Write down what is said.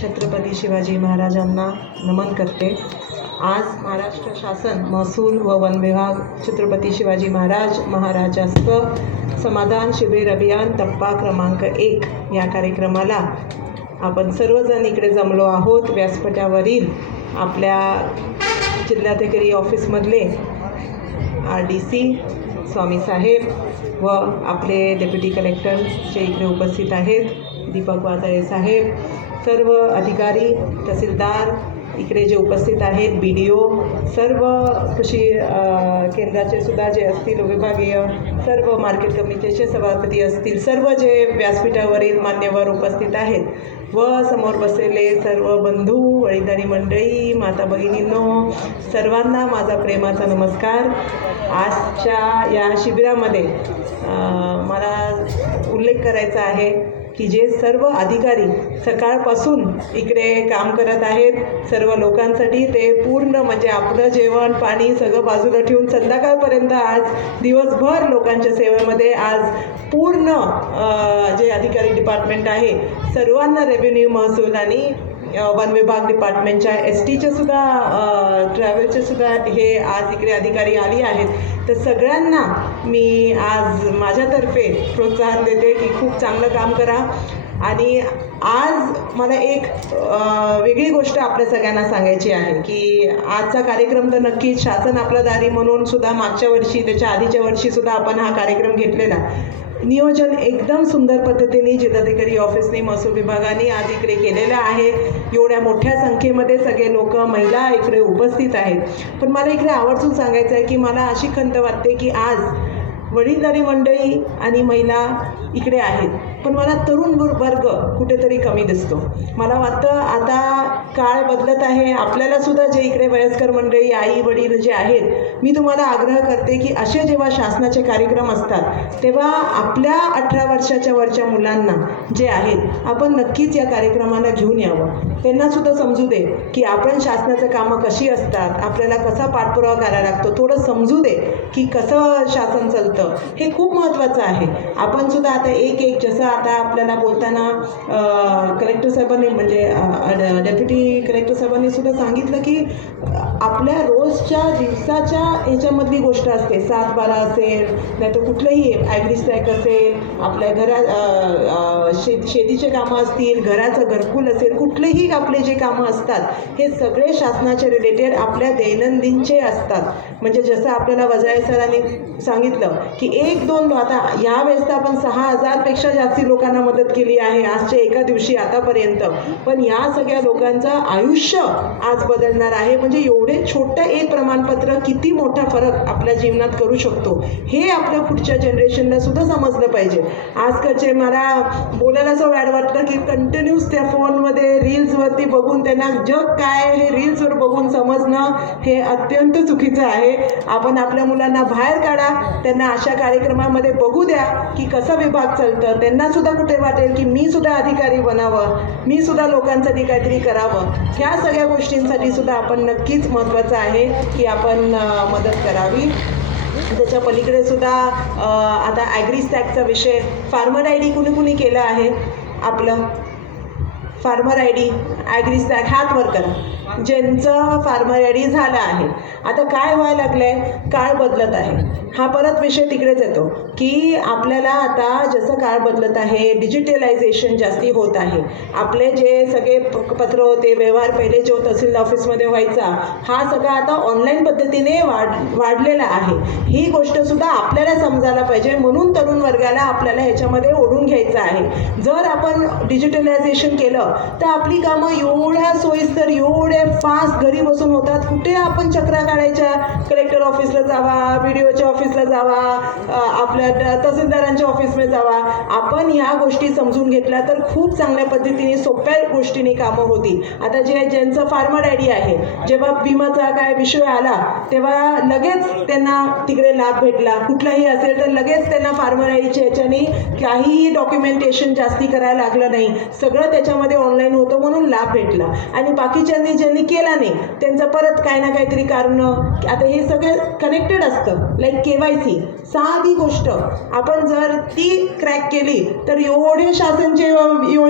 छत्रपती शिवाजी महाराजांना नमन करते। आज महाराष्ट्र शासन महसूल व वन विभाग छत्रपती शिवाजी महाराजास्थ समाधान शिबिर अभियान टप्पा क्रमांक 1 या कार्यक्रमाला आपण सर्वजण इकडे जमलो आहोत। व्यासपीठावरील आपल्या जिल्हाधिकारी ऑफिसमधले RDC स्वामी साहेब व आपले डेप्युटी कलेक्टर जे इकडे उपस्थित आहेत, दीपक वाजळे साहेब, सर्व अधिकारी, तहसीलदार इकडे जे उपस्थित आहेत, BDO, सर्व कृषी केंद्राचे सुद्धा जे असतील विभागीय, सर्व मार्केट कमिटीचे सभापती असतील, सर्व जे व्यासपीठावरील मान्यवर उपस्थित आहेत व समोर बसलेले सर्व बंधू, वडीलधारी मंडळी, माता भगिनींनो, सर्वांना माझा प्रेमाचा नमस्कार। आजच्या या शिबिरामध्ये मला उल्लेख करायचा आहे की जे सर्व अधिकारी सकाळपासून इकडे काम करत आहेत सर्व लोकांसाठी, ते पूर्ण म्हणजे आपलं जेवण पाणी सगळं बाजूला ठेवून संध्याकाळपर्यंत आज दिवसभर लोकांच्या सेवेमध्ये आज पूर्ण जे अधिकारी डिपार्टमेंट आहे सर्वांना रेव्हेन्यू, महसूल आणि वन विभाग डिपार्टमेंटच्या STचे सुद्धा ट्रॅव्हलचे सुद्धा हे आज इकडे अधिकारी आली आहेत। तर सगळ्यांना मी आज माझ्यातर्फे प्रोत्साहन देते की खूप चांगलं काम करा। आणि आज मला एक वेगळी गोष्ट आपल्या सगळ्यांना सांगायची आहे की आजचा कार्यक्रम तर नक्कीच शासन आपला दारी म्हणून सुद्धा मागच्या वर्षी, त्याच्या आधीच्या वर्षी सुद्धा आपण हा कार्यक्रम घेतलेला। नियोजन एकदम सुंदर पद्धतीने जिल्हाधिकारी ऑफिसने, महसूल विभागाने आज इकडे केलेलं आहे। एवढ्या मोठ्या संख्येमध्ये सगळे लोक, महिला इकडे उपस्थित आहेत। पण मला इकडे आवर्जून सांगायचं आहे की मला अशी खंत वाटते की आज वडीलधारी मंडळी आणि महिला इकडे आहेत, पण मला तरुण वर्ग कुठेतरी कमी दिसतो। मला वाटतं आता काळ बदलत आहे, आपल्याला सुद्धा जे इकडे वयस्कर मंडळी, आई वडील जे आहेत, मी तुम्हाला आग्रह करते की असे जेव्हा शासनाचे कार्यक्रम असतात तेव्हा आपल्या 18 वर्षाच्या वरच्या मुलांना जे आहेत आपण नक्कीच या कार्यक्रमाला घेऊन यावं। त्यांना सुद्धा समजू दे की आपण शासनाचं कामं कशी असतात, आपल्याला कसा पाठपुरावा करायला लागतो, थोडं समजू दे की कसं शासन चालतं, हे खूप महत्त्वाचं आहे। आपण सुद्धा आता एक जसं आता आपल्याला बोलताना कलेक्टर साहेबांनी म्हणजे डेप्युटी कलेक्टर साहेबांनी सुद्धा सांगितलं की आपल्या रोजच्या दिवसाच्या ह्याच्यामधली गोष्ट असते, 7-12 असेल, नाही तर कुठलंही ॲग्री स्ट्राईक असेल, आपल्या घरात शेतीचे कामं असतील, घराचं घरकुल असेल, कुठलेही आपले जे कामं असतात हे सगळे शासनाचे रिलेटेड आपल्या दैनंदिनचे असतात। म्हणजे जसं आपल्याला वजाळे सरांनी सांगितलं की 1-2 आता यावेळेस तर आपण 6000पेक्षा जास्ती लोकांना मदत केली आहे आजच्या एका दिवशी आतापर्यंत, पण या सगळ्या लोकांचं आयुष्य आज बदलणार आहे। म्हणजे एवढे छोटं एक प्रमाणपत्र किती मोठा फरक आपल्या जीवनात करू शकतो हे आपल्या पुढच्या जनरेशनला सुद्धा समजलं पाहिजे। आजकालचे मला बोलायला असं वाईट वाटतं की कंटिन्यूस त्या फोनमध्ये रील्सवरती बघून त्यांना जग काय हे रील्सवर बघून समजणं हे अत्यंत चुकीचं आहे। आपण आपल्या मुलांना बाहेर काढा, त्यांना अशा कार्यक्रमामध्ये बघू द्या की कसा विभाग चालतं, त्यांना सुद्धा कुठे वाटेल की मी सुद्धा अधिकारी बनावं, मी सुद्धा लोकांसाठी काहीतरी करावं। ह्या सगळ्या गोष्टींसाठी सुद्धा आपण नक्कीच महत्त्वाचं आहे की आपण मदत करावी। त्याच्या पलीकडे सुद्धा आता ॲग्री स्टॅकचा विषय, फार्मर ID कुणी केलं आहे, आपलं फार्मर ID ॲग्री स्टॅक हात वर करा ज्यांचं फार्मर ID झालं आहे। आता काय व्हायला लागलं आहे, काळ बदलत आहे, हा परत विषय तिकडेच येतो की आपल्याला आता जसं काळ बदलत आहे, डिजिटलायझेशन जास्ती होत आहे। आपले जे सगळे पत्र होते, व्यवहार पहिले जो तहसील ऑफिसमध्ये व्हायचा, हा सगळा आता ऑनलाईन पद्धतीने वाढलेला आहे। ही गोष्टसुद्धा आपल्याला समजायला पाहिजे, म्हणून तरुण वर्गाला आपल्याला ह्याच्यामध्ये ओढून घ्यायचं आहे। जर आपण डिजिटलायझेशन केलं तर आपली कामं एवढ्या सोयीस्कर, एवढे फास्ट घरी बसून होतात। कुठे आपण चक्रा काढायच्या, कलेक्टर ऑफिसला जावा, BDOच्या ऑफिसला जावा, आपल्या तहसीलदारांच्या ऑफिसमध्ये जावा। आपण ह्या गोष्टी समजून घेतल्या तर खूप चांगल्या पद्धतीने सोप्या गोष्टीने कामं होती। आता ज्यांचं फार्मर ID आहे, जेव्हा विमाचा काय विषय आला तेव्हा लगेच त्यांना तिकडे लाभ भेटला, कुठलाही असेल तर लगेच त्यांना फार्मर IDच्या ह्याच्याने काहीही डॉक्युमेंटेशन जास्ती करायला लागलं नाही, सगळं त्याच्यामध्ये ऑनलाईन होतं म्हणून लाभ भेटला। आणि बाकीच्यांनी ज्यांनी केला नाही त्यांचं परत काही ना काहीतरी कारण, आता हे सगळं कनेक्टेड असतं। लाईक KYC साधी गोष्ट आपण जर ती क्रॅक केली तर एवढे शासनचे